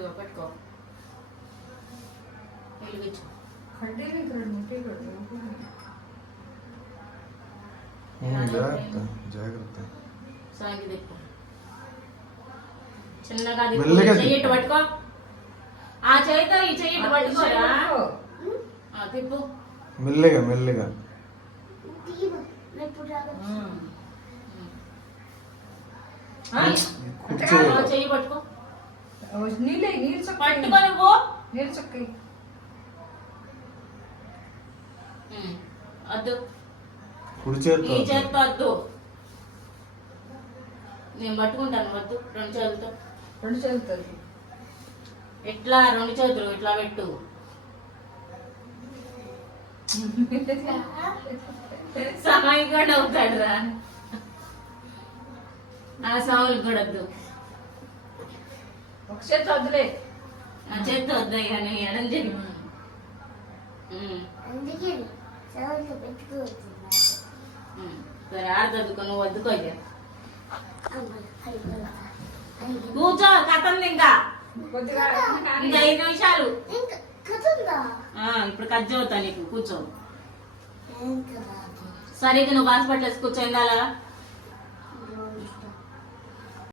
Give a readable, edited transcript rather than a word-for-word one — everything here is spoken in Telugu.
ఇదిగో పట్టుకో వెలిగించు జాగ్రత్త జాగ్రత్త. సాంగి తిప్పు చిన్నగా మెల్లగా చెయ్యి పట్టుకో ఆ చేయితో ఈ చెయ్యి పట్టుకోరా తిప్పు మెల్లగా మెల్లగా. చెయ్యి పట్టుకో నీళ్ళు పట్టుకో నువ్వు నీళ్ళు చక్కి వద్దు కుడి ఈ చేత్తో చేత్తో వద్దు నేను పట్టుకుంటాను వద్దు రెండు చేతులతో ఎట్లా రెండు చేతులు ఇట్లా పెట్టు సమయం కూడా అవుతాడు రా ఆ సాములకు కూడా వద్దు ఒక చేతి వద్దులే ఆ చేత్తో వద్దాయి కానీ ఎడం చెయ్యి సరే ఆడ చదువుకో నువ్వు వద్దుకో ఇక కూర్చో కథ ఉంది ఇంకా కొద్దిగా ఇంకా 5 నిమిషాలు ఇప్పుడు కట్ చదువుతా నీకు కూర్చో సరే ఇక నువ్వు హాస్పిటల్ కూర్చో ఇందాలా